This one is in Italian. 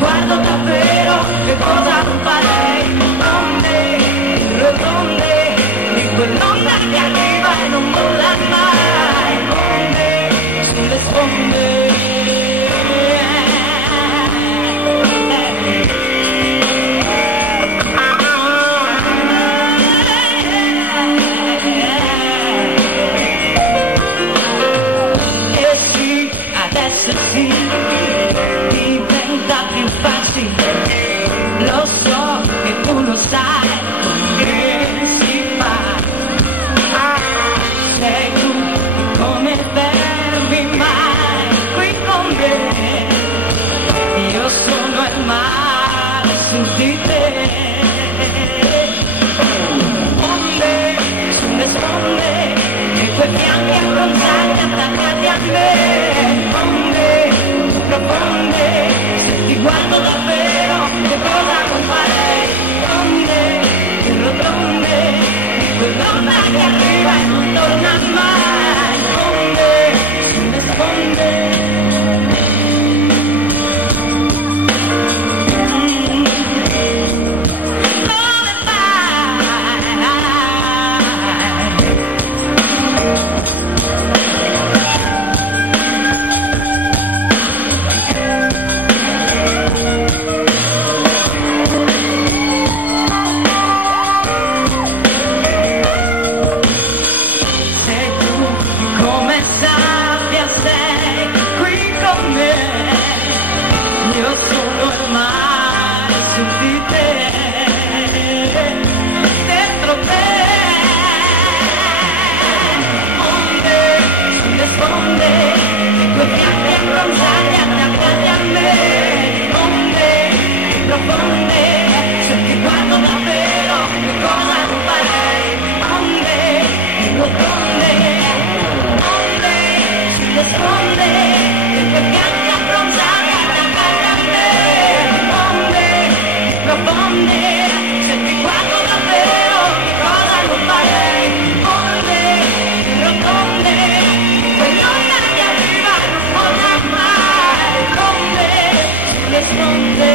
guardo davvero, che cosa farei? Onde, rotonde, di quell'onda che arriva e non molla mai. Onde, sulle sponde. E sì, adesso sì, diventa più facile. Lo so che tu lo sai come si fa. Sei tu come fermi mai qui con me. Io sono il mare su di te. Onde sulle sponde e quei fianchi abbronzati attaccati a me. Onde profonde, se ti guardo davvero, che cosa non farei? Onde rotonde, di quell'onda che arriva e non torna mai. Onde sulle sponde. Onde